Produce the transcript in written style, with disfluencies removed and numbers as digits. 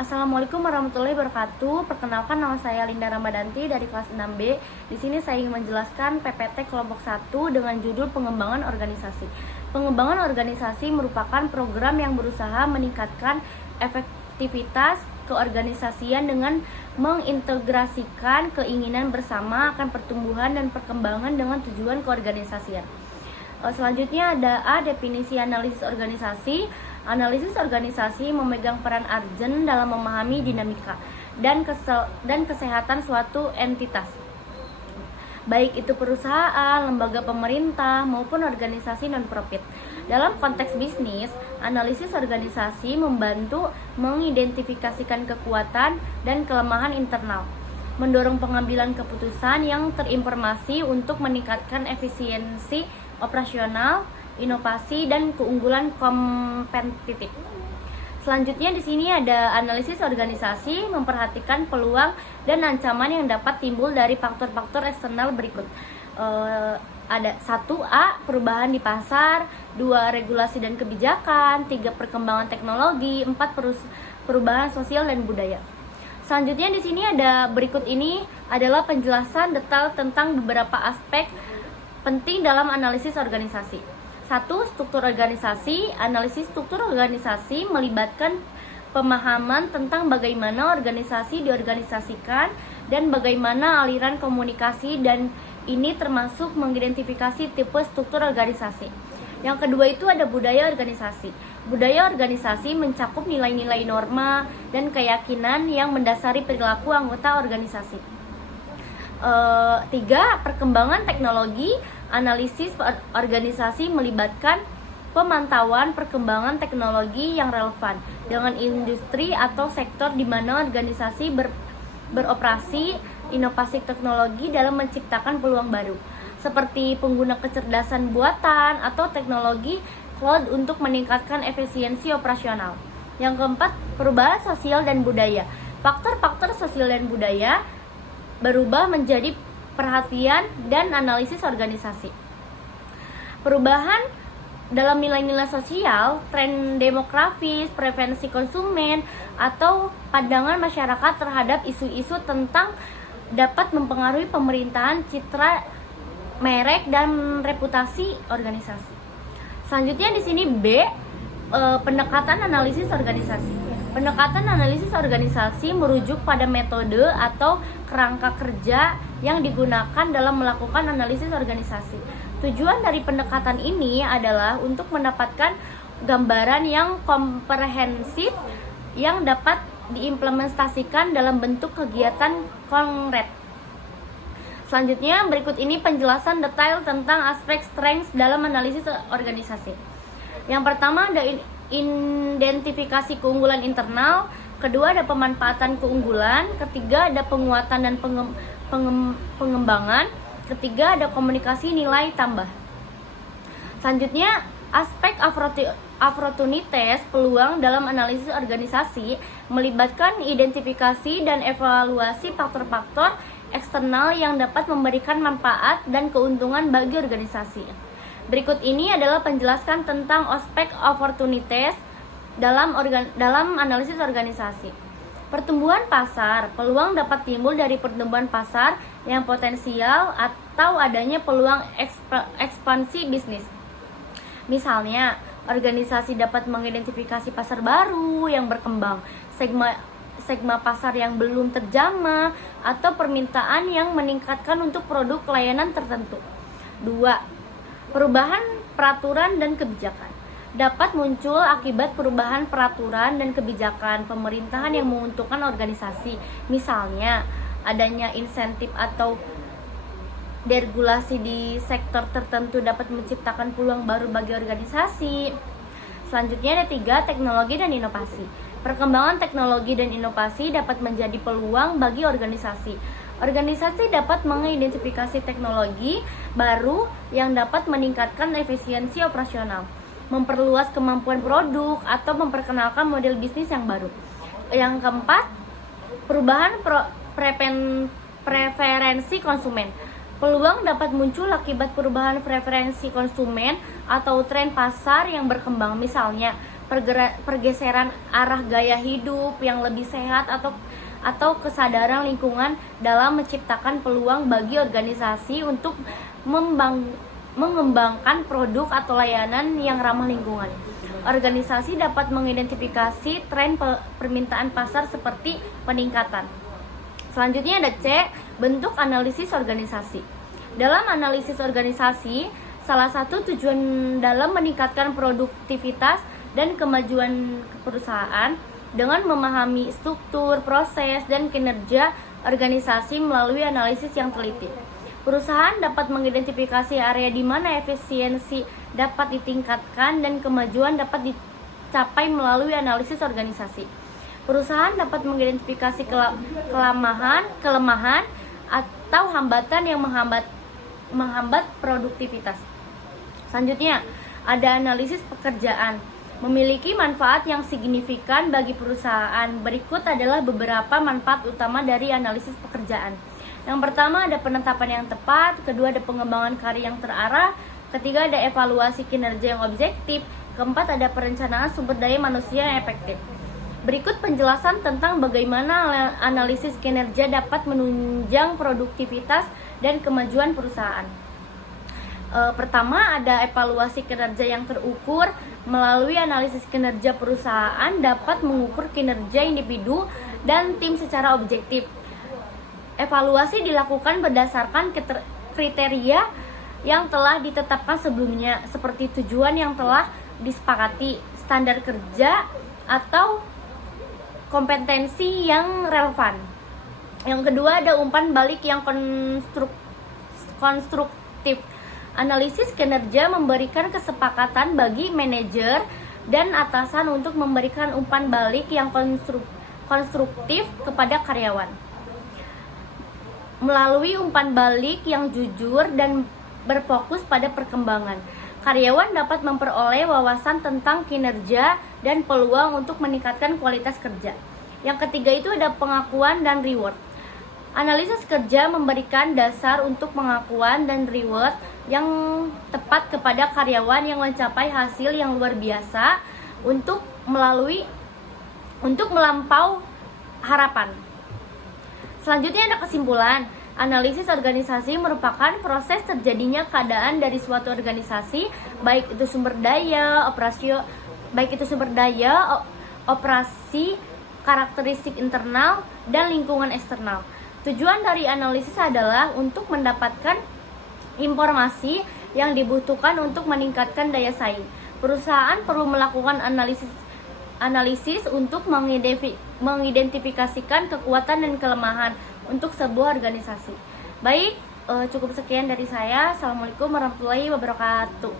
Assalamualaikum warahmatullahi wabarakatuh. Perkenalkan, nama saya Linda Ramadanti dari kelas 6B. Di sini saya ingin menjelaskan PPT kelompok 1 dengan judul Pengembangan Organisasi. Pengembangan organisasi merupakan program yang berusaha meningkatkan efektivitas keorganisasian dengan mengintegrasikan keinginan bersama akan pertumbuhan dan perkembangan dengan tujuan keorganisasian. Selanjutnya ada A, definisi analisis organisasi. Analisis organisasi memegang peran urgent dalam memahami dinamika dan kesehatan suatu entitas, baik itu perusahaan, lembaga pemerintah, maupun organisasi non-profit. Dalam konteks bisnis, analisis organisasi membantu mengidentifikasikan kekuatan dan kelemahan internal, mendorong pengambilan keputusan yang terinformasi untuk meningkatkan efisiensi operasional, inovasi, dan keunggulan kompetitif. Selanjutnya di sini ada analisis organisasi memperhatikan peluang dan ancaman yang dapat timbul dari faktor-faktor eksternal berikut. Ada 1A, perubahan di pasar, 2 regulasi dan kebijakan, 3 perkembangan teknologi, 4 perubahan sosial dan budaya. Selanjutnya di sini ada berikut ini adalah penjelasan detail tentang beberapa aspek penting dalam analisis organisasi. 1. Struktur organisasi. Analisis struktur organisasi melibatkan pemahaman tentang bagaimana organisasi diorganisasikan dan bagaimana aliran komunikasi, dan ini termasuk mengidentifikasi tipe struktur organisasi. Yang kedua itu ada budaya organisasi. Budaya organisasi mencakup nilai-nilai norma dan keyakinan yang mendasari perilaku anggota organisasi. 3. Perkembangan teknologi. Analisis organisasi melibatkan pemantauan perkembangan teknologi yang relevan dengan industri atau sektor di mana organisasi beroperasi. Inovasi teknologi dalam menciptakan peluang baru, seperti pengguna kecerdasan buatan atau teknologi cloud untuk meningkatkan efisiensi operasional. Yang keempat, perubahan sosial dan budaya. Faktor-faktor sosial dan budaya berubah menjadi perhatian dan analisis organisasi. Perubahan dalam nilai-nilai sosial, tren demografis, preferensi konsumen, atau pandangan masyarakat terhadap isu-isu tentang dapat mempengaruhi pemerintahan, citra, merek, dan reputasi organisasi. Selanjutnya di sini B, pendekatan analisis organisasi. Pendekatan analisis organisasi merujuk pada metode atau kerangka kerja yang digunakan dalam melakukan analisis organisasi. Tujuan dari pendekatan ini adalah untuk mendapatkan gambaran yang komprehensif yang dapat diimplementasikan dalam bentuk kegiatan konkret. Selanjutnya berikut ini penjelasan detail tentang aspek strength dalam analisis organisasi. Yang pertama ada identifikasi keunggulan internal, kedua ada pemanfaatan keunggulan, ketiga ada penguatan dan pengembangan, ketiga ada komunikasi nilai tambah. Selanjutnya aspek opportunities, peluang dalam analisis organisasi melibatkan identifikasi dan evaluasi faktor-faktor eksternal yang dapat memberikan manfaat dan keuntungan bagi organisasi. Berikut ini adalah penjelasan tentang aspek opportunities dalam analisis organisasi. Pertumbuhan pasar. Peluang dapat timbul dari pertumbuhan pasar yang potensial atau adanya peluang ekspansi bisnis. Misalnya, organisasi dapat mengidentifikasi pasar baru yang berkembang, segma pasar yang belum terjamah, atau permintaan yang meningkatkan untuk produk layanan tertentu. 2. Perubahan peraturan dan kebijakan. Dapat muncul akibat perubahan peraturan dan kebijakan pemerintahan yang menguntungkan organisasi. Misalnya, adanya insentif atau deregulasi di sektor tertentu dapat menciptakan peluang baru bagi organisasi. Selanjutnya ada 3, teknologi dan inovasi. Perkembangan teknologi dan inovasi dapat menjadi peluang bagi organisasi. Organisasi dapat mengidentifikasi teknologi baru yang dapat meningkatkan efisiensi operasional, memperluas kemampuan produk, atau memperkenalkan model bisnis yang baru. Yang keempat, perubahan preferensi konsumen. Peluang dapat muncul akibat perubahan preferensi konsumen atau tren pasar yang berkembang. Misalnya, pergeseran arah gaya hidup yang lebih sehat atau kesadaran lingkungan dalam menciptakan peluang bagi organisasi untuk mengembangkan produk atau layanan yang ramah lingkungan. Organisasi dapat mengidentifikasi tren permintaan pasar seperti peningkatan. Selanjutnya ada C, bentuk analisis organisasi. Dalam analisis organisasi, salah satu tujuan dalam meningkatkan produktivitas dan kemajuan perusahaan dengan memahami struktur, proses, dan kinerja organisasi melalui analisis yang teliti. Perusahaan dapat mengidentifikasi area di mana efisiensi dapat ditingkatkan dan kemajuan dapat dicapai melalui analisis organisasi. Perusahaan dapat mengidentifikasi kelemahan atau hambatan yang menghambat produktivitas. Selanjutnya, ada analisis pekerjaan. Memiliki manfaat yang signifikan bagi perusahaan. Berikut adalah beberapa manfaat utama dari analisis pekerjaan. Yang pertama ada penetapan yang tepat, kedua ada pengembangan karya yang terarah, ketiga ada evaluasi kinerja yang objektif, keempat ada perencanaan sumber daya manusia yang efektif. Berikut penjelasan tentang bagaimana analisis kinerja dapat menunjang produktivitas dan kemajuan perusahaan. Pertama ada evaluasi kinerja yang terukur. Melalui analisis kinerja perusahaan dapat mengukur kinerja individu dan tim secara objektif. Evaluasi dilakukan berdasarkan kriteria yang telah ditetapkan sebelumnya, seperti tujuan yang telah disepakati, standar kerja, atau kompetensi yang relevan. Yang kedua ada umpan balik yang konstruktif. Analisis kinerja memberikan kesepakatan bagi manajer dan atasan untuk memberikan umpan balik yang konstruktif kepada karyawan. Melalui umpan balik yang jujur dan berfokus pada perkembangan, karyawan dapat memperoleh wawasan tentang kinerja dan peluang untuk meningkatkan kualitas kerja. Yang ketiga itu ada pengakuan dan reward. Analisis kerja memberikan dasar untuk pengakuan dan reward yang tepat kepada karyawan yang mencapai hasil yang luar biasa untuk melampau harapan. Selanjutnya ada kesimpulan. Analisis organisasi merupakan proses terjadinya keadaan dari suatu organisasi, baik itu sumber daya, operasi, karakteristik internal, dan lingkungan eksternal. Tujuan dari analisis adalah untuk mendapatkan informasi yang dibutuhkan untuk meningkatkan daya saing. Perusahaan perlu melakukan analisis untuk mengidentifikasikan kekuatan dan kelemahan untuk sebuah organisasi. Baik, cukup sekian dari saya. Assalamualaikum warahmatullahi wabarakatuh.